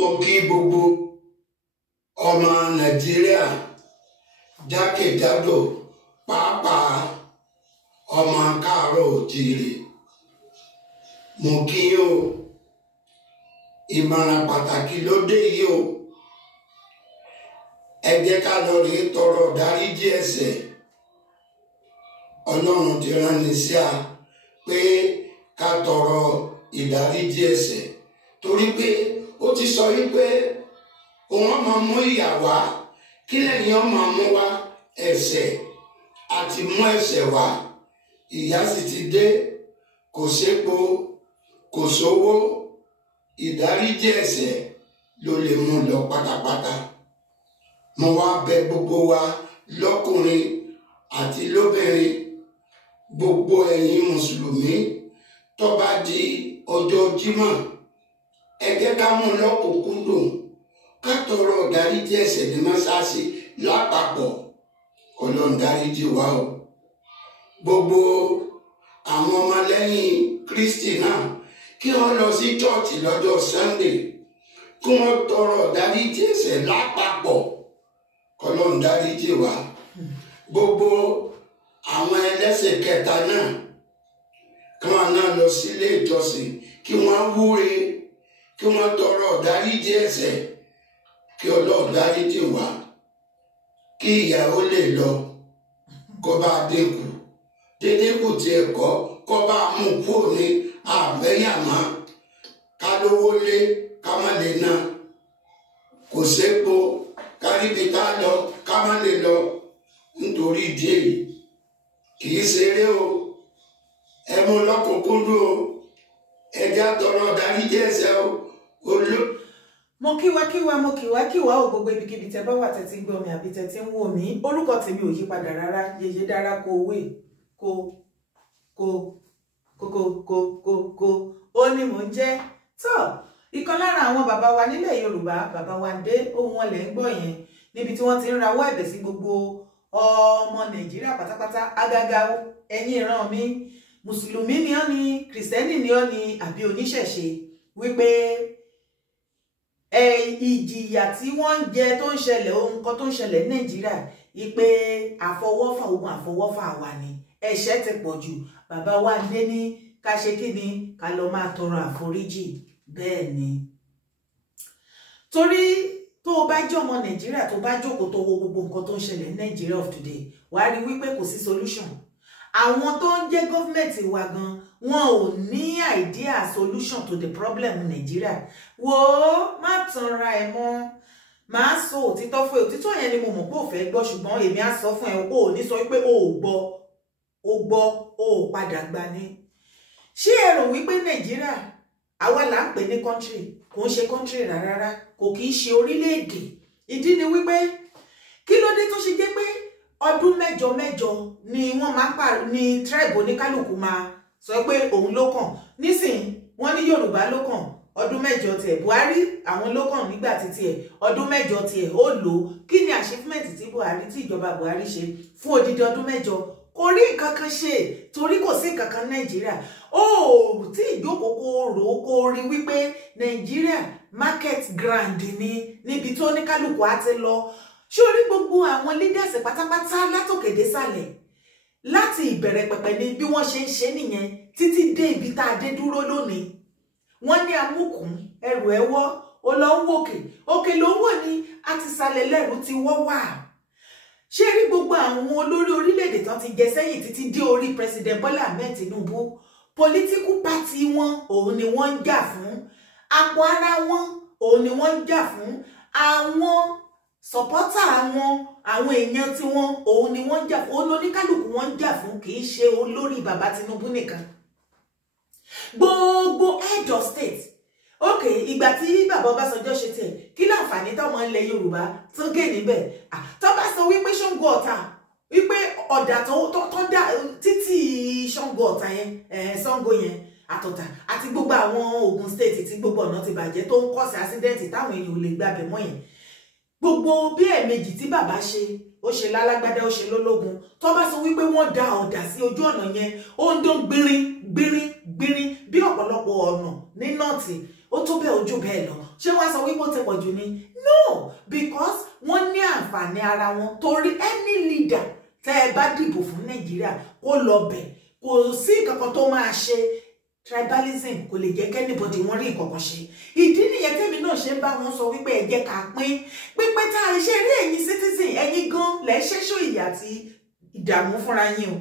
Mo kí gbogbo ọmọ Nàìjíríà jákèjádò pàápàá ọmọ káàárọ̀ oòjíire. Mo kí yín o, ìmọ̀ràn pàtàkì ló dé yìí o. Ẹ jẹ́ ká lọ rí tọrọ ìdáríjì ẹ̀ṣẹ̀. Ọlọ́run ti rán ni sí a pé ká tọrọ ìdáríjì ẹ̀ṣẹ̀ torí pé ó ti sọ wípé òun máa mú ìyà wá, kí lẹ́yìn ó máa mú wá ẹ̀ṣẹ̀ àti mú ẹ̀ṣẹ̀ wá. Ìyà sì ti dé, kò sépo, kò sówó, ìdáríjì ẹ̀ṣẹ̀ ló lè mú lọ pátápátá. Mo wá bẹ̀ gbogbo wa lọ́kùnrin àti lóbìnrin, gbogbo ẹ̀yin mùsùlùmí, tó bá di ọjọ́ Jímọ̀, ẹ jẹ́ ká mú lọ́kùnkúndùn, ká tọrọ ìdáríjì ẹ̀ṣẹ̀ ní mọ́sáàsì lápapọ̀. Ọlọ́run dáríjì wa o. Gbogbo àwọn ọmọlẹ́yìn Kristi náà kí wọ́n lọ sí chọ́ọ̀chì lọ́jọ́ Sunday, kí wọ́n tọrọ ìdáríjì ẹ̀ṣẹ̀ lápapọ̀. Ọlọ́run dáríjì wa. Gbogbo àwọn ẹlẹ́sìn kẹta náà kí wọ́n náà lọ sílé ìjọsìn, kí wọ́n wúre, kí wọ́n tọrọ ìdáríjì ẹ̀ṣẹ̀, kí Ọlọ́run dáríjì wa, kí ìyà ó lè lọ, kó bá dínkù, dínkù tí ẹ kó bá mú kúrò ní àbẹ́yàmá, ká lówó lé, ká má lè ná, kò sépo, káríbi tá lọ, ká má lè lọ. Nítorí ìdí èyí, kì í ṣeré o, ẹ mú lọ́kùnkúndùn o, ẹ já tọrọ ìdáríjì ẹ̀ṣẹ̀ o. Mo kíwá o, gbogbo ibikíbi tẹ́ bá wà tẹ́ tí ń gbọ́ mi àbí tẹ́ tí ń wò mí. Orúkọ tèmi ò yí padà rárá, Yèyé dára kó wé ó ní mò ń jẹ́. Tó ìkan lára àwọn bàbá wa nílẹ̀ Yorùbá, bàbá Wande, ohun wọn lẹ̀ ń gbọ́ yẹn, níbi tí wọ́n ti ń rawọ́ ẹ̀bẹ̀ sí gbogbo ọmọ Nàìjíríà pátápátá, àgàgà ẹ̀yin ìran mi, mùsùlùmí ni ọ́ ni, kìrìsìtẹ́nì ni ọ́ ni àbí oníṣẹ̀ṣe, wípé ìjìyà tí wọ́n ń jẹ tó ń ṣẹlẹ̀, ohun kan tó ń ṣẹlẹ̀ ní Nàìjíríà, wípé àfọwọ́fà ogun àfọwọ́fà wà ní, ẹ̀ṣẹ̀ ti pọ̀ jù. Bàbá Wande ní ká ṣe kí ni, ká lọ máa tọrọ àforíjì. Bẹ́ẹ̀ ni, torí tó o bá jẹ́ ọmọ Nàìjíríà tó bá jókòó tó wo gbogbo nǹkan tó ń ṣẹlẹ̀ ní Nàìjíríà of today, wàá rí wípé kò sí solution. Àwọn tó ń jẹ́ gọ́fìmẹ̀ntì wa gan, wọn ò ní idea solution to the problem Nàìjíríà. Wò ó, má tanra ẹ mọ́, máa sọ òtítọ́ fún ẹ. Òtítọ́ yẹn ni mo mọ̀ pé ò fẹ́ gbọ́, ṣùgbọ́n èmi á sọ fún ẹ, o ò ní sọ wípé o ò gbọ́, o gbọ́, o ò padà gbà ní. Ṣé ẹ rò wípé Nàìjíríà àwa là ń pè ní country? Kò ń ṣe country rárá, kò kì í ṣe orílẹ̀-èdè. Ìdí ni wípé kí ló dé tó ṣe jẹ́ pé ọdún mẹ́jọ ni wọ́n máa ní tribe oníkálùkù máa sọ pé òun ló kàn. Nísìnyí wọ́n ní Yorùbá ló kàn, ọdún mẹ́jọ tiẹ̀. Buhari àwọn ló kàn nígbà títí ẹ̀, ọdún mẹ́jọ tiẹ̀ ó lò. Kí ni achievement tí Buhari, tí ìjọba Buhari ṣe fún odidi ọdún mẹ́jọ? Kò rí nǹkan kan ṣe, torí kò sí nǹkan kan Nàìjíríà. Ó tí ìjókòó rò kó rí wípé Nàìjíríà market grand ni, níbi tó ní kálukú á ti lọ. Ṣé orí gbogbo àwọn leaders pátápátá látòkè désàlẹ̀, láti ìbẹ̀rẹ̀ pẹ̀pẹ̀ ni bí wọ́n ṣe ń ṣe nìyẹn títí dé ibi tá a dé dúró lónìí. Wọ́n ní amúkùn ẹrù ẹwọ́, ó lọ ń wòkè, òkè ló ń wò ní àti sàlẹ̀ lẹ́rù ti wọ́ wà. Ṣé rí gbogbo àwọn olórí orílẹ̀-èdè tán ti jẹ sẹ́yìn títí dé orí President Bola Ahmed Tinubu, political party wọn òun ni wọ́n ń jà fún, àpò ara wọn òun ni wọ́n ń jà fún, àwọn supporter àwọn èèyàn tí wọn òun ni wọ́n ń jà fún, olóníkálùkù wọ́n ń jà fún, kì í ṣe olórí bàbá Tinubu nìkan. Gbogbo head of state. Okay, ìgbà tí bàbá Ọbásanjọ́ ṣe tiẹ̀, kí láǹfààní tọ́mọ ilẹ̀ Yorùbá tó gé níbẹ̀? Tó bá sọ wípé Ṣàngó Ọ̀tà, wípé ọ̀dà tó dá títí Ṣàngó Ọ̀tà yẹn, Ṣàngó yẹn àtọ̀tà àti gbogbo àwọn Ògùn state tí gbogbo ọ̀nà ti bàjẹ́ tó ń kọ́sí accident táwọn èèyàn ò lè gbàbẹ̀ mọ́ yẹn. Gbogbo bí ẹ̀ẹ̀mejì tí bàbá ṣe, ó ṣe lálágbádá, ó ṣe lólógun. Tó bá sọ wípé wọ́n da ọ̀dà sí ojú ọ̀nà yẹn, ó ń dún gbìnrín bí ọ̀pọ̀lọpọ̀ ọ̀nà ní nọ́ọ̀tì. ó tó bẹ́ẹ̀ ojú bẹ́ẹ̀ lọ ṣé wọ́n sọ wípé ó ti pọ̀ jù ni no because wọ́n ní àǹfààní ara wọn torí any leader tẹ́ ẹ bá dìbò fún Nàìjíríà kó lọ bẹ̀ kò sí kankan tó máa ṣe tribalism kò lè jẹ́ kẹ́nìbọ̀dì wọ́n rí nǹkan kan ṣe ìdí nìyẹn tẹ́mi náà ṣe ń bá wọn sọ wípé ẹ jẹ́ ká pín pípẹ́ tá a ṣe rí ẹ̀yin citizen ẹ̀yin gan lẹ́ ṣẹ́ṣọ́ ìyà àti ìdààmú fúnra yín o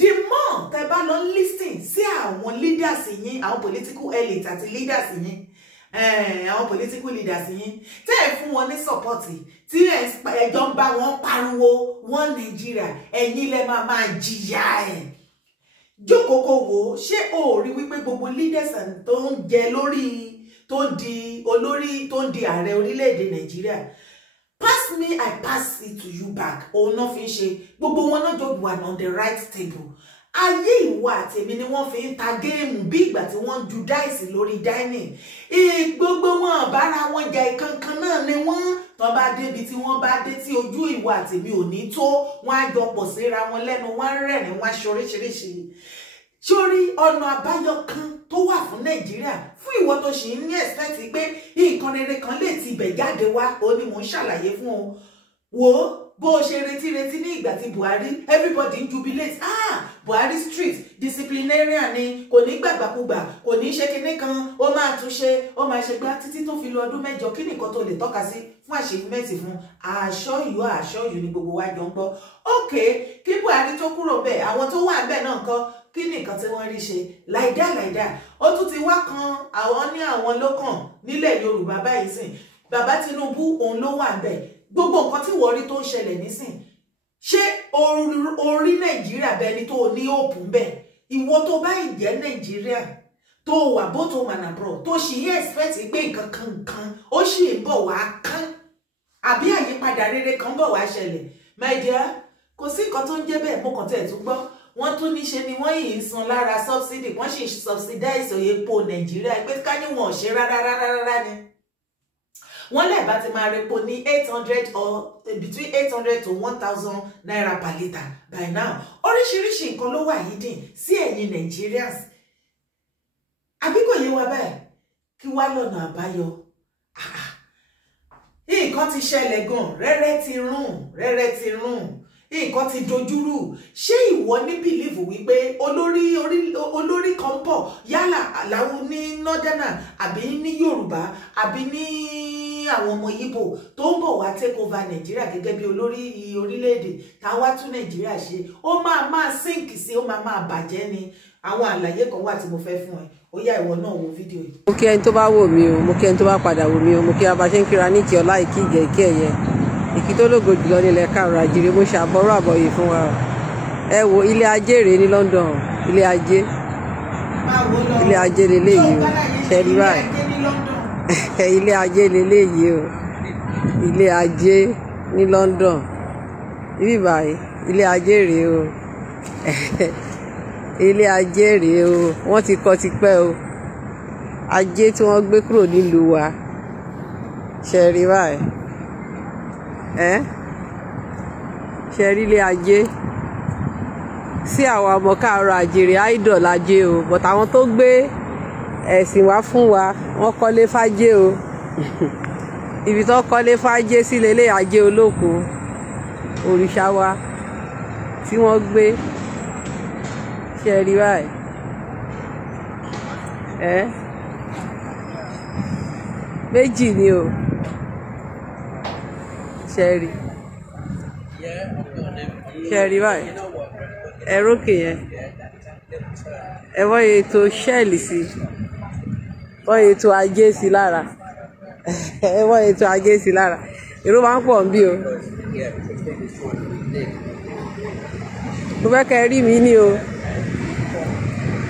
the more tẹ́ bá lọ listen sí àwọn leaders yín àwọn political elite àti leaders yín àwọn political leaders yín tẹ́ ẹ fún wọn ní support tí ẹjọ́ ń bá wọn pariwo wọn Nàìjíríà ẹ̀yin lẹ máa jìyà ẹ̀ jókòó wò ṣé o rí wípé gbogbo leaders tó ń jẹ lórí tó ń di olórí tó ń di ààrẹ orílẹ̀-èdè Nàìjíríà pass me I pass it to you back òun náà fi ń ṣe gbogbo wọn náà jọ wà on the right table ayé ìwà àtẹ̀mí ni wọ́n fi ń ta géèmù bí ìgbà tí wọ́n ju dáìsì lórí dining gbogbo wọn bára wọn jà ìkankan náà ni wọ́n tó bá débi tí wọ́n bá dé tí ojú ìwà àtẹ̀mí ò ní tó wọ́n á jọ pọ̀ síra wọn lẹ́nu wọ́n á rẹ́rìn wọ́n á ṣe oríṣiríṣi sórí ọ̀nà àbáyọ kan tó wà fún Nàìjíríà fún ìwọ tó ṣì ń ní expect pé nǹkan rere kan lè ti ibẹ̀ jáde wá ó ní mò ń ṣàlàyé fún ọ wò ó bó ṣe retí ní ìgbà tí Buhari everybody ń jubilate Buhari street disciplinarian ni kò ní gbàgbàkúgbà kò ní ṣe kinní kan ó máa tún ṣe ó máa ṣe gbá títí tó fi lo ọdún mẹ́jọ kí nìkan tó lè tọ́ka sí fún àṣeyọmẹ́tì fún àṣọyù ni gbogbo wa jọ ń gbọ́ ok kí Buhari tó kúrò bẹ́ẹ̀ àwọn tó wà bẹ́ẹ̀ náà kọ́ kí nìkan tí wọ́n rí ṣe láìdá ó tún ti wá kan àwọn ní àwọn lókàn nílẹ̀ Yorùbá báyìí sìn bàbá Tinubu òun ló wà bẹ́ẹ̀ gbogbo nǹkan tí wọ́n rí tó ń ṣẹlẹ̀ nísìn ṣé orí Nàìjíríà bẹ́ẹ̀ ni tó ní òpù bẹ́ẹ̀ ìwọ tó bá ìjẹ́ Nàìjíríà tó wà bó tó mà nàbọ̀ tó ṣì yẹ expect pé nǹkan kan ó ṣì ń bọ̀ wá kán àbí àyípadà rere kan bọ̀ wá ṣẹlẹ̀ my dear kò sí nǹkan tó ń jẹ́ bẹ́ẹ̀ mo kàn tẹ̀ tún gbọ́ wọ́n tún ní ṣe ni wọ́n yìí ń san lára subsidy wọ́n sì subsidize epo Nàìjíríà pé ká ní wọn ò ṣe rárá ni wọ́n lè bá ti máa repo ní 800 or between 800 to 1000 naira per litre by now oríṣiríṣi nǹkan ló wà yìí dín sí ẹ̀yin Nigerians àbí kò yé wa bẹ́ẹ̀ kí wá lọ́nà àbáyọ nǹkan ti ṣẹlẹ̀ gan rẹ́rẹ́ ti rún nǹkan ti dojúrú ṣé ìwọ ní bìlíìfù wípé olórí kan bọ̀ yálà láwọn ní northerner àbí ní Yorùbá àbí ní àwọn ọmọ Ìgbò tó ń bọ̀ wá take over Nàìjíríà gẹ́gẹ́ bí olórí orílẹ̀-èdè táwa tún Nàìjíríà ṣe ó máa sink sí ó máa bàjẹ́ ni àwọn àlàyé kan wà tí mo fẹ́ fún ẹ ó yá ìwọ náà wo fídíò yìí. mo kí ẹni tó bá wò mí o mo kí ẹni tó bá padà wò mí o mo kí abáṣe ń kíra ní ìkí ọlá ìkí ìgẹ̀ ìkí ẹ̀yẹ ìkí tó lógo jùlọ nílẹ̀ káàrọ̀ àjíire mo ṣe àbọ̀rọ̀ àbọ̀yè fún wa o ẹ wo ilé ajé rèé ní London ilé ajé leléyìí o ṣẹ́rí báyìí ilé ajé leléyìí o ilé ajé ní London ibi báyìí ilé ajé rèé o ilé ajé rèé o wọ́n ti kọ́ tipẹ́ o ajé tí wọ́n gbé kúrò nílùú wa ṣẹ́rí báyìí ṣẹ́rí ilé ajé sí àwọn ọmọ káàárọ̀ àjèrè idol ajé o but àwọn tó gbé ẹ̀sìn wá fún wa wọ́n kọ́lé fájé o ibi tó kọ́lé fájé sí lélẹ̀ ajé olóko òrìṣà wa tí wọ́n gbé ṣẹ́rí báyìí méjì ni o ṣẹ́rí báyìí ẹ̀rókè yẹn ẹ̀wọ́n ètò ṣẹ́ẹ̀lì sí wọ́n ètò ajé sí lára ẹ̀wọ́n ètò ajé sí lára èrò máa ń pọ̀ bí o mo fẹ́ kẹ́ rí mi ní o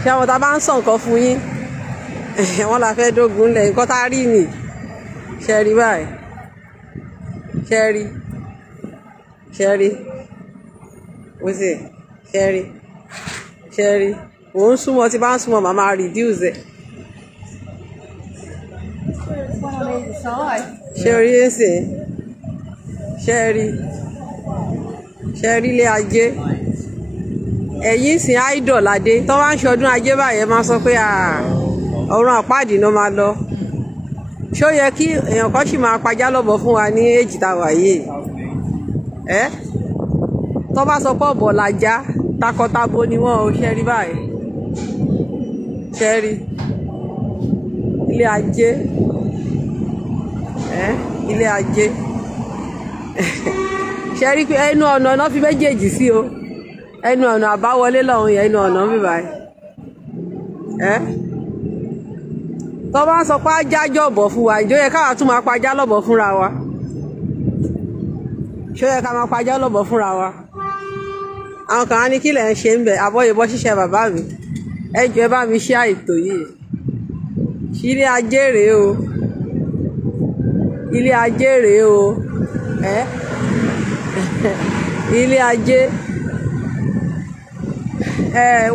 ṣé àwọn tá a bá ń sọ nǹkan fún yín wọ́n la fẹ́ dógun lẹ̀ nǹkan tá a rí nì ṣẹ́rí báyìí ṣẹ́rí ó sì ṣẹ́rí òun súnmọ́ tí bá ń súnmọ́ màá máa reduce ẹ̀ ṣẹ́rí ẹ̀sìn ṣẹ́rí ilé ajé ẹ̀yìn ìsìn idol adé tó wá ń ṣọdún ajé báyẹn máa sọ pé ọ̀run àpáàdì náà máa lọ ṣó yẹ kí èèyàn kan sì máa pajá lọ́bọ̀ fún wa ní èjì tá a wà yìí tó bá sọ pé ọ̀bọ̀ lajá takọtabo ni wọ́n ò ṣe rí báyìí ṣe rí ilé ajé ilé ajé ṣe rí pé ẹnu ọ̀nà náà fi méjèèjì sí o ẹnu ọ̀nà àbáwọlé lọ́hùn yẹn ẹnu ọ̀nà ń bì báyìí tó bá sọ pé ajá jọ̀bọ̀ fún wa ìjọ yẹ káwa tún máa pajá lọ́bọ̀ fúnra wa ṣó yẹ ká máa pajá lọ́bọ̀ fúnra wa àwọn kan á ní kí lẹ̀ ń ṣe ń bẹ̀ àbọ̀yẹ̀bọ̀ ṣiṣẹ́ bàbá mi ẹ jọ̀ọ́ ẹ bá mi ṣe àìtò yìí ilé ajé rèé o ilé ajé rèé o ilé ajé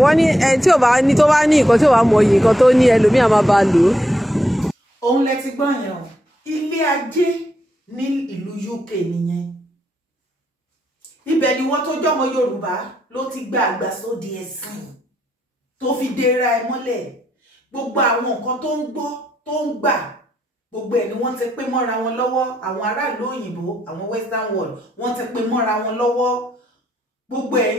wọ́n ní ẹni tí ò bá ní tó bá ní nǹkan tí ò bá mọ yìí nǹkan tó ní ẹlòmíà máa bá lò ó. òun lẹ ti gbọ́ yẹn o ilé ajé ní ìlú UK nìyẹn ibẹ̀ ni wọ́n tó jọmọ Yorùbá ló ti gba àgbàsódì ẹ̀sìn tó fi dèrà ẹ mọ́lẹ̀ gbogbo àwọn nǹkan tó ń gbọ́ tó ń gbà gbogbo ẹ̀ ni wọ́n ti pín mọ́ra wọn lọ́wọ́ àwọn aráàlú òyìnbó àwọn western world wọ́n ti pín mọ́ra wọn lọ́wọ́ gbogbo ẹ̀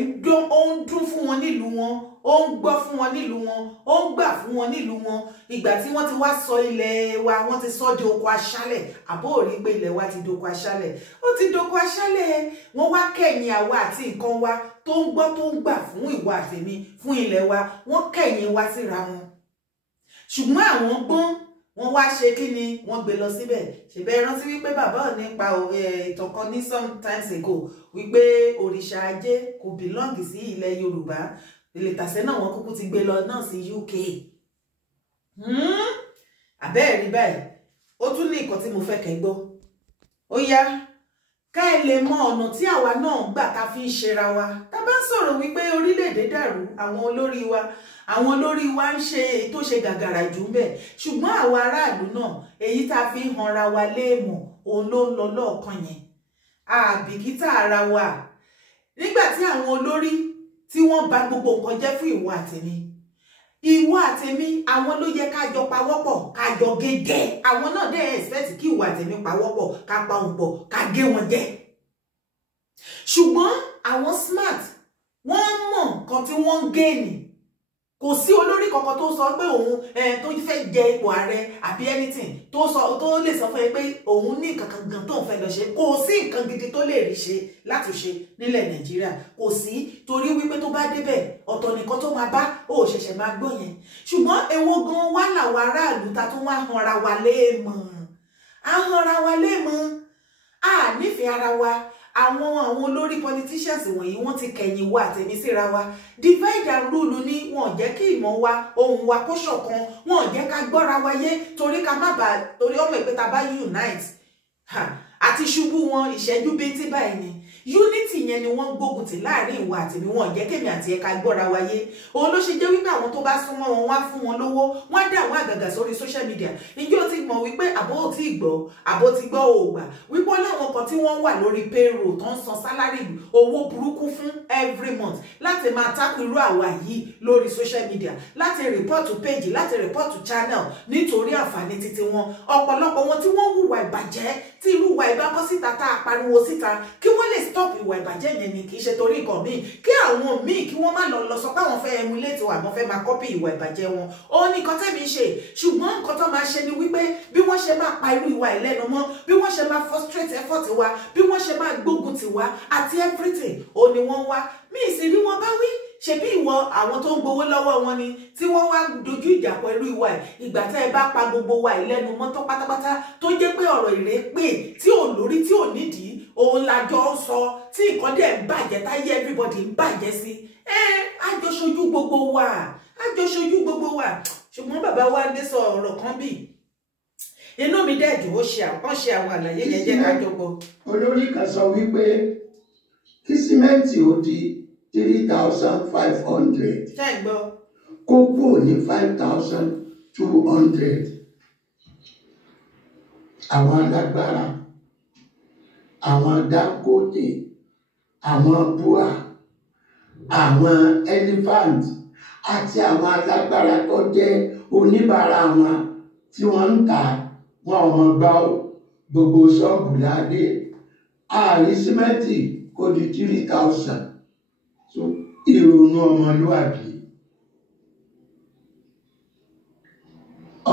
ó ń dún fún wọn nílùú wọn ó ń gbọ́ fún wọn nílùú wọn ó ń gbà fún wọn nílùú wọn ìgbà tí wọ́n ti wá sọ ilẹ̀ wa wọ́n ti sọ di oko aṣálẹ̀ àbó ò rí pé ilẹ̀ wa ti doko aṣálẹ̀ ó ti doko aṣálẹ̀ wọ́n wá kẹ̀yìn àwa àti nǹkan wa tó ń gbọ́ tó ń gbà fún ìwà àtẹ̀mí fún ilẹ̀ wa wọ́n kẹ̀yìn wa síra wọn ṣùgbọ́n àwọn gbọ́n wọ́n wá ṣe kí ni wọ́n gbé lọ síbẹ̀ ṣèbẹ̀ rántí wípé bàbá ò nípa ìtàn kan ní sometimes ago wípé òrìṣà ajé kò belong sí ilẹ̀ Yorùbá ìlẹ̀tàsẹ́ náà wọ́n kúkú ti gbé lọ náà sí UK àbẹ́ẹ̀rí báyìí ó tún ní nǹkan tí mo fẹ́ kẹ́ gbọ́ ó yá ká ẹ lè mọ ọ̀nà tí àwa náà gbà ká fi ń ṣera wa tá bá ń sọ̀rọ̀ wípé orílẹ̀-èdè dàrú àwọn olórí wa ń ṣe èyí tó ṣe gàgàrà jù ń bẹ̀ ṣùgbọ́n àwa aráàlú náà èyí tá a fi ń hanra wa léèmọ̀ òun ló ń lọ lọ́ọ̀kan yẹn àbìkítà ara wa nígbà tí àwọn olórí tí wọ́n bà gbogbo nǹkan jẹ́ fún ìwọ àtèmi àwọn ló yẹ ká jọ pawọ́pọ̀ ká jọ gé àwọn náà dẹ̀ expect kí ìwọ àtèmi pawọ́pọ̀ ká pa òun pọ̀ ká gé wọn jẹ ṣùgbọ́n àwọn smart wọ́n mọ̀ nǹkan tí wọ́n ń gé ni kò sí olórí kankan tó sọ pé òun tó fẹ́ jẹ ipò ààrẹ àbí anything tó lè sọ fún ẹ pé òun ní nǹkan kan gan tó ń fẹ́ lọ ṣe kò sí nǹkan gidi tó lè rí ṣe láti ṣe nílẹ̀ Nàìjíríà kò sí torí wípé tó bá débẹ̀ ọ̀tọ̀ nìkan tó máa bá ó ṣẹ̀ṣẹ̀ máa gbọ́ yẹn ṣùgbọ́n èwo gan wá làwọn aráàlú ta tó wá hanra wa léèmọ̀ a nífẹ̀ẹ́ ara wa àwọn olórí politicians wọ̀nyí wọ́n ti kẹ̀yìn wa àtẹ̀mí síra wa divide and rule ni wọ́n jẹ́ kí ìmọ̀ wa ohun wa kó ṣọ̀kan wọ́n jẹ́ ká gbọ́ra wáyé torí ká má bàa torí ọmọ ìpẹ́ta bá unite àti ṣubú wọn ìṣẹ́jú bíntí báyìí ni unity yẹn ni wọ́n gbógun tì láàrin ìwà àtẹ̀mí wọn jẹ́ kémi àti ẹ̀ka gbọ́ra wáyé òun ló ṣe jẹ́ wípé àwọn tó bá súnmọ́ wọn wá fún wọn lówó wọ́n dá àwọn àgàgà sórí social media ǹjẹ́ o ti mọ̀ wípé àbó ò tí ì gbọ́ àbó ti gbọ́ òògbà wípé láwọn kan tí wọ́n wà lórí payroll tó ń san sálárì owó burúkú fún every month láti máa tákù irú àwa yìí lórí social media láti report page láti report channel nítorí àǹfààní títí wọn ọ̀pọ̀lọpọ̀ wọn tí wọ́n hùwà ìbàjẹ́ tí irú ìwà ìbábọ́ síta tá a pariwo síta kí wọ́n lè stop ìwà ìbàjẹ́ yẹn ni kì í ṣe torí nǹkan míì kí àwọn míì kí wọ́n má lọ sọ pé àwọn fẹ́ emulate wa àwọn fẹ́ máa copy ìwà ìbàjẹ́ wọn ó ní nǹkan tẹ́mi ṣe ṣùgbọ́n nǹkan tó máa ṣe ni wípé bí wọ́n ṣe máa pa irú ìwà ìlẹ́nu mọ́ bí wọ́n ṣe máa frustrate effort wa bí wọ́n ṣe máa gbógun tì wá àti everything ó ní wọ́n wá mí sì rí wọn bá wí ṣebí ìwọ àwọn tó ń gbowó lọ́wọ́ wọn ni tí wọ́n wá dojú ìjà pẹ̀lú ìwà ìgbà tẹ́ ẹ bá pa gbogbo wa ìlẹ́nu mọ́tọ́ pátápátá tó jẹ́ pé ọ̀rọ̀ ìrẹ́pè tí ò lórí tí ò nídìí òun lájọ ń sọ tí nǹkan dẹ̀ ń bàjẹ́ táyé everybody ń bàjẹ́ sí àjọṣojú gbogbo wa ṣùgbọ́n bàbá Wande sọ ọ̀rọ̀ kan bí inú mi dẹ̀ dùn ó ṣe àwọn àlàyé yẹn jẹ́ ká jọ gbọ́. olórí kan sọ wípé kí símẹ́ǹtì ó di 3,500 kókó ní 5,200 àwọn alágbára àwọn Dangote àwọn bua àwọn elephant àti àwọn alágbára tó jẹ́ oníbàárà wọn tí wọ́n ń ta wọn ò mọ̀ gbá gbogbo ṣọ́ọ̀bù ládé ààrí símẹ́ǹtì kò di 3,000 so ìrònú ọmọlúwàbí.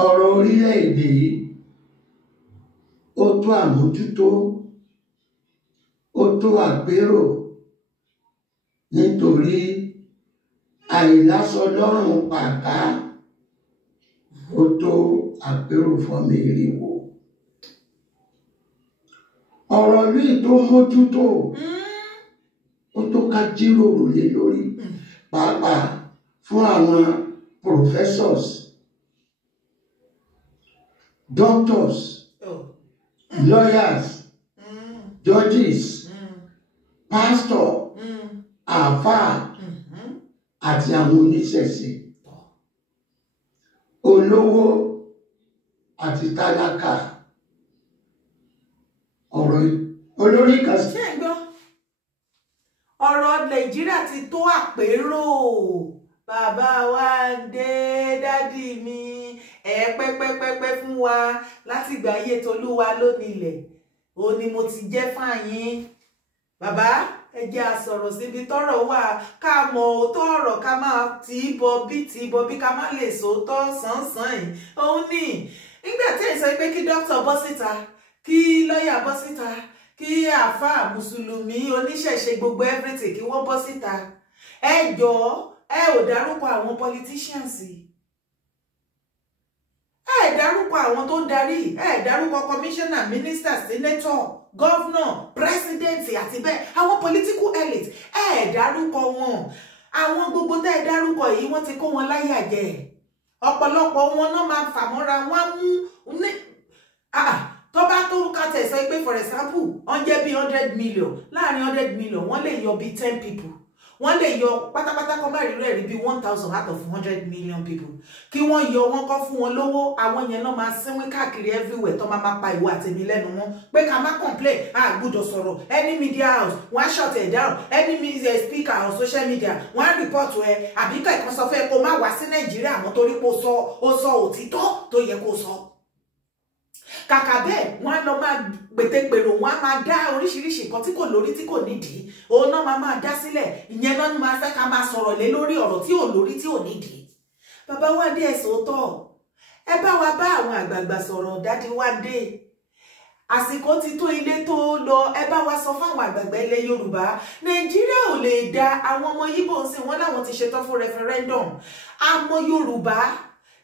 ọ̀rọ̀ orílẹ̀-èdè yìí ó tó àmójútó ó tó àpérò nítorí àìlásọ lọ́rùn pàká ó tó àpérò fọ́mọ eriwo. ọ̀rọ̀ lóì tó mójútó ó tó ká jíròrò lé lórí pàápàá fún àwọn professors, doctors, lawyers, judges, pastor, àfáà àti àwọn oníṣẹ̀ṣe, olówó àti tálákà. ọ̀rọ̀ olórí kan sí. ọ̀rọ̀ Nàìjíríà ti tó àpérò. Bàbá Wande, dádì mi, pẹ́pẹ́pẹ́pẹ́ fún wa láti ìgbà ayé Tolúwa lónílẹ̀. Ó ní mo ti jẹ́ fáyín. Bàbá ẹ jẹ́ a sọ̀rọ̀ síbi tọ́rọ̀ wà ká mọ òótọ́ ọ̀rọ̀ ká máa tì í bọ bí ká má lè sòótọ́ sánsan yìí. Òun ní nígbà tí ẹ sọ pé kí dókítà bọ́ síta, kí lọ́ọ̀yà bọ́ síta, kí àáfàá mùsùlùmí oníṣẹ̀ṣe gbogbo everything kí wọ́n bọ́ síta. Ẹ jọ̀ọ́ ẹ ò dárúkọ àwọn politicians, ẹ dárúkọ àwọn tó ń darí, ẹ dárúkọ commissioner, minister, senator, governor, president àti bẹ́ẹ̀ àwọn political elite ẹ dárúkọ wọn. Àwọn gbogbo tẹ́ ẹ dárúkọ yìí wọ́n ti kó wọn láyà jẹ. Ọ̀pọ̀lọpọ̀ wọn náà máa fàmọ́ra wọn mú ní tó bá tó ká tẹ̀ sọ pé for example wọ́n jẹ́ bí 100 million, láàrin 100 million wọ́n lè yọ bí 10 people, wọ́n lè yọ pátápátá kọ́ máa rí rẹ̀ rí bí 1,000 out of 100 million people. Kí wọ́n yọ wọ́n kọ́ fún wọn lówó, àwọn yẹn náà máa sínwín káàkiri everywhere tó máa pa ìwọ àtẹ̀mí lẹ́nu wọn pé ká má complain, a gbọ́dọ̀ sọ̀rọ̀. Any media house wọ́n á shut it down, any media speaker on social media wọ́n á report ẹ àbí kẹ́kọ̀ọ́ sọ fẹ́ kó má wá sí Nàìjíríà mọ́ torí pé ó sọ òtítọ́ tó yẹ kó sọ. Kàkà bẹ́ẹ̀ wọ́n á lọ máa gbètègbèrò, wọ́n á máa dá oríṣiríṣi nǹkan tí kò lórí tí kò nídìí, òun náà máa dá sílẹ̀. Ìyẹn náà ni máa fẹ́ ká máa sọ̀rọ̀ lé lórí ọ̀rọ̀ tí ò lórí tí ò nídìí. Bàbá Wande ẹ sòótọ́, ẹ bá wa bá àwọn àgbààgbà sọ̀rọ̀. Dádì Wande, àsìkò ti tó ilé tó lọ, ẹ bá wa sọ fáwọn àgbààgbà ilẹ̀ Yorùbá. Nàìjíríà ò lè dá, àwọn ọmọ Yíbò ń sìn wọ́n láwọn ti ṣetán fún referendum. Àmọ́ Yorùbá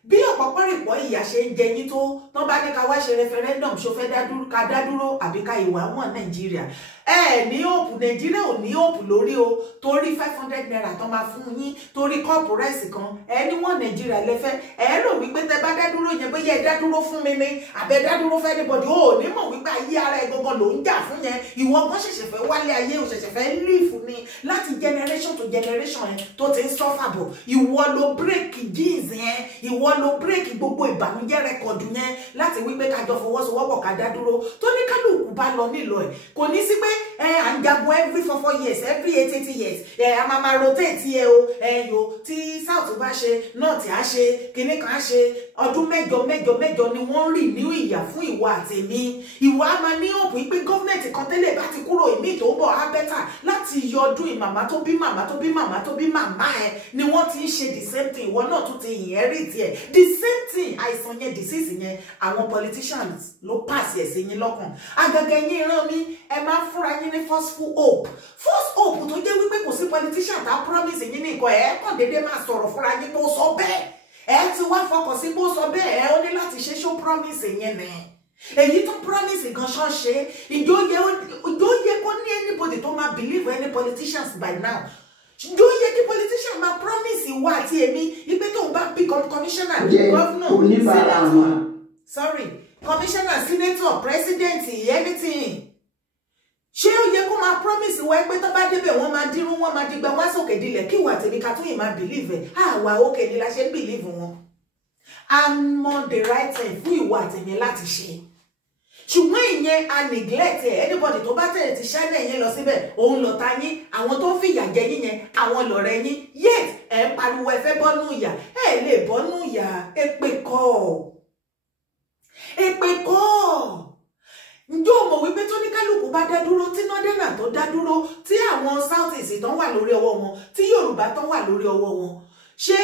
bí ọ̀pọ̀pọ̀ rìpọ̀ ìyà ṣe ń jẹ yín tó tán bá ní ká wá ṣe referendum ṣó fẹ́ ká dá dúró àbí ká ìwà wọn Nàìjíríà. Ẹ ní òpù, Nàìjíríà ò ní òpù lórí o, torí 500 naira tán máa fún yín, torí kọ́ọ̀pù rẹ́sì kan ẹ ní wọn Nàìjíríà lẹ́fẹ́. Ẹ rò wípé tẹ bá dá dúró yẹn bóyá ẹ dá dúró fún mi ni àbẹ dá dúró fẹ́ anybody, ò ní mọ̀ wípé ayé ara ẹ gangan ló ń jà fún yẹn. Ìwọ gan ṣẹ̀ṣẹ̀ fẹ́ wálé ayé, ò ṣẹ̀ṣẹ̀ fẹ́ live ni láti generation to generation yẹn tó ti ń suffer bọ̀. Ìwọ ló break jeans yẹn, ìwọ ló break gbogbo ìbànújẹ́ rẹ́kọ̀dù yẹn láti wípé kájọ fọwọ́sowọ́pọ̀ ká dá dúró. Tó ní kálukú bá lọ nílò ẹ̀ kò ní sí pé à ń jagun every 4 years, every 80 years a máa rotate ẹ o yo tí south bá ṣe north á ṣe kíní kan á ṣe. Ọdún mẹ́jọ ni wọ́n rì ní ìyà fún ìwọ àtẹ̀mí. Ìwọ á máa ní òpó pé gọ́ọ̀mẹ̀ntì kan tẹ́lẹ̀ bá ti kúrò, ìmí tó ń bọ̀ á bẹ́tà láti yọ ọdún ìmàmá tó bí màmá tó bí màmá tó bí màmá ẹ ni wọ́n ti ń ṣe the same thing. Ìwọ náà tún ti inherit ẹ the same thing. Àìsàn yẹn disease yẹn àwọn politicians ló pàṣẹ sí yín lọ́kàn. Àgàgà yín rán mi ẹ máa fúnra yín ní false hope tó jẹ́ wípé kò sí politician tá promise yín ní nǹkan ẹ̀ kàn déédéé máa sọ̀rọ̀ fúnra yín bó sọ bẹ́ẹ̀. Ẹ ti wá fọkàn sí bó sọ bẹ́ẹ̀, ẹ ó ní láti ṣe show promise yẹn nẹ. Èyí tó promise gan ṣán ṣe ìjọ yẹ kó ní anybody tó máa believe any politicians by now. Ìjọ yẹ kí politician máa promise ìwà àti èmi ìpè tó ń bá bí commissioner, governor, commissioner, senator, president, anything. Ṣé ó yẹ kó máa promise wá pé tó bá débẹ̀ wọ́n máa dírún, wọ́n máa dìgbà wá sókè dilẹ̀ kí ìwà tèmi ká tún yìí máa believe ẹ̀. Àwa òkè ni la ṣe ń believe wọn. Àmọ́ the right thing fún ìwà tèmi láti ṣe. Ṣùgbọ́n ìyẹn a neglect ẹ̀. Anybody tó bá tẹ̀lé ti ṣáná yẹn lọ síbẹ̀, òun lọ̀tá yín, àwọn tó ń fìyà jẹ yín yẹn, àwọn lọ̀rẹ́ yín. Yet ẹ̀ ń pariwo ẹ fẹ́ bọ́nú ìyà, ẹ lè bọ́nú ìyà, èpè kọ́. èpè kọ́. Ǹjẹ́ o mọ̀ wípé tó ní kálukú bá dá dúró, tí Northern tó dá dúró, tí àwọn South East tán wà lórí ọwọ́ wọn, tí Yorùbá tán wà lórí ọwọ́ wọn, ṣé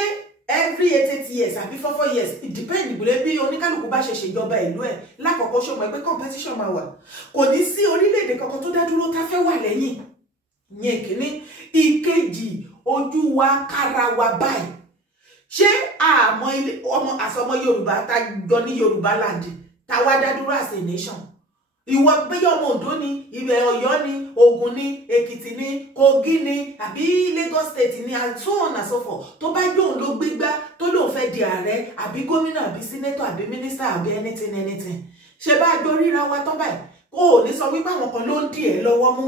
every 8 years àbí 4 years, it depend ìgbìlẹ̀ bí oníkálukú bá ṣe ṣèjọba ìlú ẹ̀. Lákọ̀ọ́kọ́ ṣó mọ̀ pé competition máa wà. Kò ní sí orílẹ̀-èdè kankan tó dá dúró tá fẹ́ wà lẹ́yìn. Yẹn kìíní. Ìkejì, ojú wa kára wa báyìí. Ṣé àmọ́ ilé ọmọ àsọmọ Yorùbá tá jọ ní Yorubaland tá wá dá dúró as a nation? Ìwọ pé ọmọ Ondo ni, ibẹ̀ Ọ̀yọ́ ni, Ògùn ni, Èkìtì ni, Kogi ni, àbí Lagos State ni, and so on and so forth. Tó bá gbé òun ló gbégbá tó lóun fẹ́ di ààrẹ àbí gómìnà àbí senator àbí minister àbí anything. Ṣé bá jọ ríra wa tán báyìí? O ò ní sọ wípé àwọn kan ló ń dì ẹ́ lọ́wọ́ mú.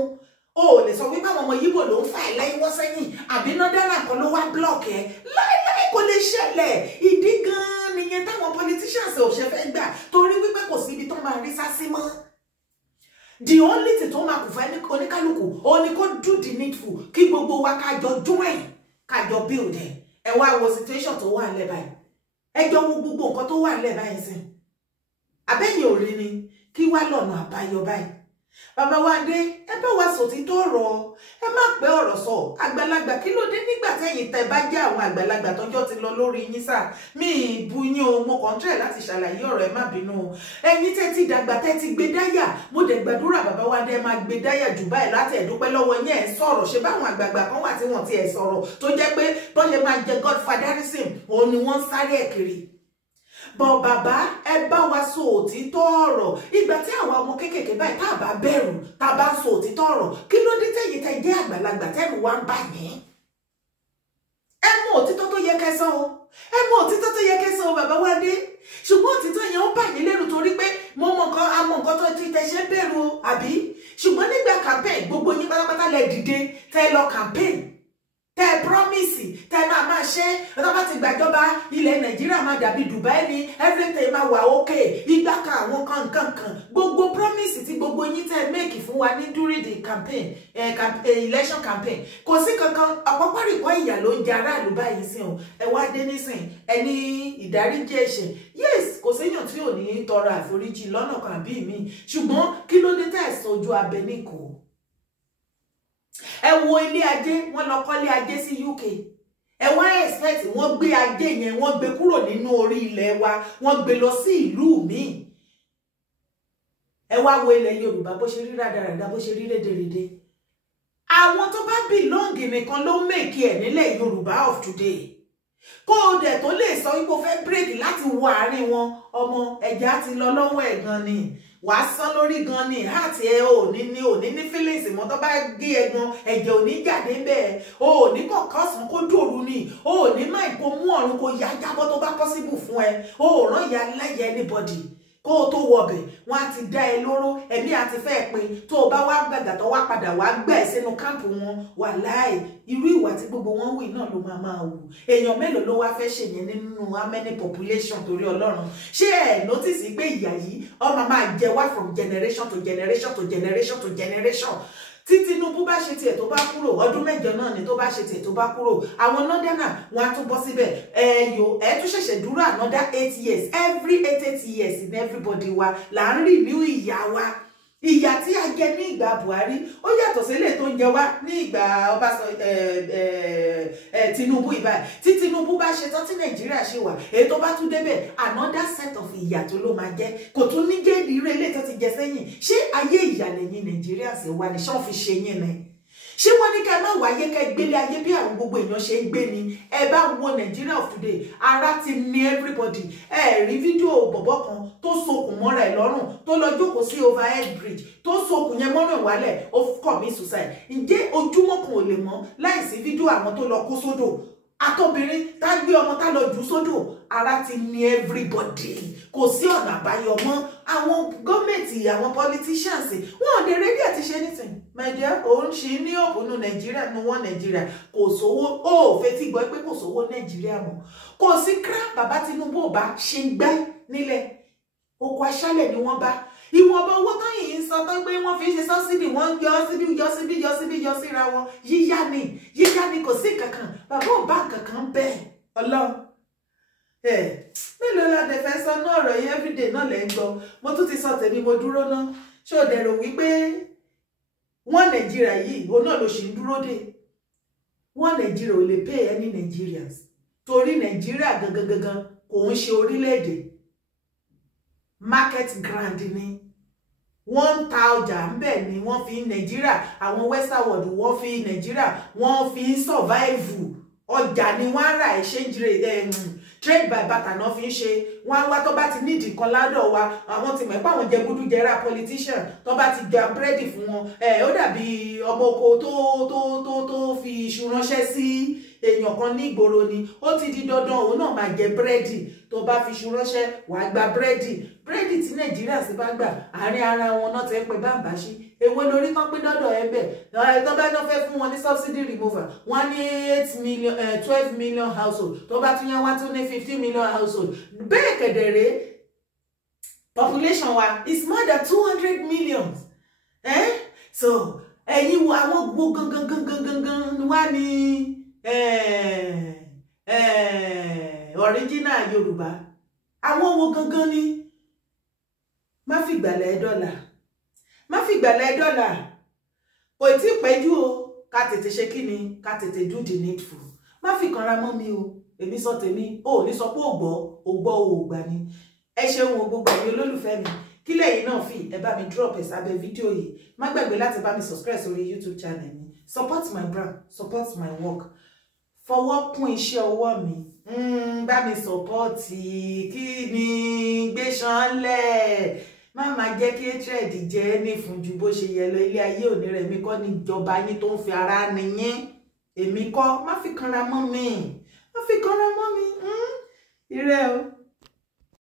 O ò lè sọ wípé àwọn ọmọ Yíbò ló ń fà ẹ́ lẹ́yìnwọ́ sẹ́yìn àbí Northern kan ló wá block ẹ́. Láíláí kò lè ṣẹlẹ̀. Ìdí gan-an nìyẹn táwọn politicians ò ṣe fẹ́ gbà torí wípé kò síbi tó máa rí sásí mọ́. The only thing tó máa kù fún oníkálukú ó ní kó do the needful kí gbogbo wa kájọ join kájọ build ẹ̀. Ẹ wá wo situation tó wà nílẹ̀ báyìí. Ẹ jọ wo gbogbo nǹkan tó wà nílẹ̀ báyìí sìn. Àbẹ́yìn ò rí ni kí wá lọ́nà àbáyọ báyìí. Bàbá Wande, ẹ bá wa sòtítọ́ ọ̀rọ̀, ẹ má pẹ́ ọ̀rọ̀ sọ. Àgbàlagbà kí ló dé nígbà tẹ́yìn tẹ́ bá jẹ́ àwọn àgbàlagbà tọ́jọ́ ti lọ lórí yín sá. Mi bu yín o, mo kàn try láti ṣàlàyé ọ̀rọ̀, ẹ má bínú. Ẹ̀yin tẹ́ ti dàgbà tẹ́ ti gbé dáyà, mo dẹ̀ gbàdúrà bàbá Wande ẹ máa gbé dáyà jù báyìí láti ẹ̀dúpẹ́ lọ́wọ́ yín ẹ̀ sọ̀rọ̀. Ṣé báwọn àgbààgbà kan wà tí wọ́n ti ẹ̀ sọ̀rọ̀ tó jẹ́ pé bọ́n ṣe máa jẹ godfatherism òun ni wọ́n sáré ẹ̀ kiri. Bọ̀ bàbá ẹ bá wa sọ òtítọ́ ọ̀rọ̀. Ìgbà tí àwọn ọmọ kéékèèké báyìí tá bá bẹ̀rù, tá bá sọ òtítọ́ ọ̀rọ̀, kí ló dé tẹ́yìn tẹ́ jẹ́ àgbàlagbà tẹ́rù wá ń bà yín? Ẹ mọ òtítọ́ tó yẹ kẹ́ sọ o. Ẹ mọ òtítọ́ tó yẹ kẹ́ sọ o bàbá Wande. Ṣùgbọ́n òtítọ́ yẹn ó bà yín lẹ́rù torí pé mo mọ nǹkan àmọ́ nǹkan tó ti tẹ́ ṣe bẹ̀rù o, àbí? Ṣùgbọ́n nígbà campaign gbogbo yín pátápátá lẹ dìde tẹ́ lọ campaign. Tẹ́ promise tẹ́ máa ṣe ọ̀tá bá ti gbàjọba ilẹ̀ Nàìjíríà máa dàbí Dubai ni everything máa wà okay ìgbà kan àwọn kan gbogbo promise tí gbogbo yín tẹ́ make fún wa ní during the campaign election campaign kò sí kankan àpapọ̀ rìkọ́ ìyà ló ń jẹ aráàlú báyìí sí o ẹ wá dé nísìn ẹni ìdáríjì ẹ̀ṣẹ̀ yes kò séèyàn tí ò ní tọrọ àforíjì lọ́nà kan àbí mi ṣùgbọ́n kí ló dé tẹ́ sojú abẹ níkò. Ẹ wo ilé ajé wọ́n lọ kọ́lé ajé sí UK ẹ wá expect wọ́n gbé ajé yẹn wọ́n gbé kúrò nínú orí ilẹ̀ wa wọ́n gbé lọ sí ìlú míì. Ẹ wá wo ilẹ̀ Yorùbá bó ṣe rí rádaràda bó ṣe rí rédèrèdè. Àwọn tó bá belong nìkan ló make ẹ̀ nílẹ̀ Yorùbá of today. Kó o dẹ̀ tó lè sọ wípé o fẹ́ break láti wọ àárín wọn ọmọ ẹ̀já ti lọ lọ́wọ́ ẹ̀ gan ni. Wàá sán lórí gan ni àti ẹ ò ní feelings mọ́ tó bá gé ẹ gan ẹ̀jẹ̀ ò ní jáde ńbẹ̀ ò ní kọ̀ọ̀kan kó dòru ni ò ní má ìkó mú ọ̀run kó yá jábọ́ tó bá possible fún ẹ ò rán ìyá láyé anybody kó o tó wọbẹ̀ wọ́n á ti dá ẹ lóró ẹ̀mí àti fẹ́ pin tó o bá wá gbàgbà tó wá padà wá gbà ẹ sínú káàmpù wọn wà láì irú ìwà tí gbogbo wọn wì náà ló máa wù èèyàn mélòó ló wá fẹ́ ṣèyẹn nínú how many population torí Ọlọ́run ṣé ẹ notice pé ìyà yìí ọmọ máa jẹ wá from generation to generation to generation to generation tí Tinubu bá ṣe tiẹ̀ tó bá kúrò ọdún mẹ́jọ náà ni tó bá ṣe tiẹ̀ tó bá kúrò àwọn Northern wọn á tún bọ́ síbẹ̀ ẹ tún ṣẹ̀ṣẹ̀ dúró another 8 years every 8 years in everybody wa là ń renew ìyà wa ìyà tí a jẹ ní ìgbà Buhari ó yàtọ̀ sílẹ̀ tó ń jẹ wá ní ìgbà Tinubu ìbáyìí tí Tinubu bá ṣe tán tí Nàìjíríà ṣe wà èyí tó bá tún débẹ̀ another set of ìyà tó ló máa jẹ kò tún ní jẹ́ ìrè ilé tó ti jẹ sẹ́yìn ṣé ayé ìyà lẹ́yìn Nàìjíríà ṣe wà ní ṣọ́n fi ṣe yín ni ṣé wọ́n ní ká má wáyé ká gbélé ayé bí àwọn gbogbo èèyàn ṣe ń gbé ni ẹ bá wo Nàìjíríà of today ara ti ní everybody ẹ rí fídíò bọ̀bọ̀ kan tó sokùn mọ́ra ẹ̀ lọ́rùn tó lọ jókòó sí overhead bridge tó sokùn yẹn mọ́rùn ìwálẹ̀ ó commit suicide ǹjẹ́ ojúmọ́ kan ò lè mọ́ láìsí fídíò àwọn tó lọ kó sódò àtọbìnrin tá gbé ọmọ tá lọ jù sódò ara ti ní everybody kò sí ọ̀nà àbáyọ mọ́ àwọn gọ́ọ̀mẹ̀ntì àwọn politicians wọn ò dé rédí àti ṣe anything my dear òun ṣe ní òpónú Nàìjíríà ní wọn Nàìjíríà kò sówó ó fetí gbọ́ pé kò sówó Nàìjíríà mọ́ kò sí kra bàbá Tinubu ò bá ṣe gbá nílẹ̀ oko aṣálẹ̀ ni wọ́n bá ìwọ̀nba owó tán yìí ń sọ tán pé wọ́n fi ṣe sọ́sídì wọ́n yọ síra wọn yíyá ni kò sí kankan bàbá ò bá kankan bẹ́ẹ̀ Ọlọ́run mélòó la dẹ̀ fẹ́ sọ náà ọ̀rọ̀ yẹn everyday náà lẹ́ ń gbọ́. Mo tún ti sọ tèmi, mo dúró ná. Ṣé o dẹ̀ rò wípé wọ́n Nàìjíríà yìí òun náà ló ṣì ń dúró dè? Wọ́n Nàìjíríà ò lè pay any Nigerians torí Nàìjíríà gangan kò ń ṣe orílẹ̀-èdè, market grand ni. Wọ́n ń ta ọjà ńbẹ̀ ni wọ́n fi Nàìjíríà, àwọn western world wọ́n fi Nàìjíríà wọ́n fi survive. Ọjà ni wọ́n ra exchange rate, trade by barter náà fi ń ṣe. Wọ́n wá tó bá ti nídìí kan ládọ̀ wa, àwọn ti mọ̀ pé àwọn jẹgúdú jẹrà politician tó bá ti gba búrẹ́dì fún wọn. Ó dàbí ọmọ oko tó fi iṣu ránṣẹ́ sí èèyàn kan ní ìgboro ni. Ó ti di dandan òun náà máa jẹ búrẹ́dì. Tó bá fi iṣu ránṣẹ́ wàá gba búrẹ́dì. Búrẹ́dì tí Nàìjíríà sì bá gbà àárín ara wọn náà tẹ́ pé bàbá ṣí. Èwo lórí kan pín dọ́dọ̀ ẹ bẹ̀. Tó bá náà fẹ́ fún wọn ní subsidy remover, wọ́n ní 12 million household. Tó bá tún yá wá tún ní 15 million household. Bẹ́ẹ̀ kẹ̀dẹ̀rẹ́ population wa is more than 200 million. So ẹ̀yin wo àwọn gbogbo gangan wá ní original Yorùbá. Àwọn wo gangan ni? Má fi gbàlẹ̀ dọ́là. Má fi gbàlẹ̀ dọ́là. Kò tí pẹ́jú o. Ká tètè ṣe kíni? Ká tètè do the needful. Má fi kanra mọ́ mi o. Èmi sọ tèmi. O ní sọ pé o gbọ́ o gbà ni. Ẹ ṣeun o gbogbo ẹ̀yin olólùfẹ́ mi. Kí lẹ́yìn náà fi ẹ bá mi drop ẹ sábẹ́ fídíò yìí. Má gbàgbé láti bá mi subscribe sórí YouTube channel mi. Support my brand, support my work. Fọwọ́ kún iṣẹ́ ọwọ́ mi. Bá mi support kí ni gbé ṣánlẹ̀. Má máa jẹ́ kí trade jẹ́ ní fún ju bó ṣe yẹ lọ. Ilé ayé òní rẹ̀ mi kọ́ ní ìjọba yín tó ń fi ara ni yín. Èmi kọ́, má fi kanra mọ́ mi. Má fi kanra mọ́ mi. Ire o.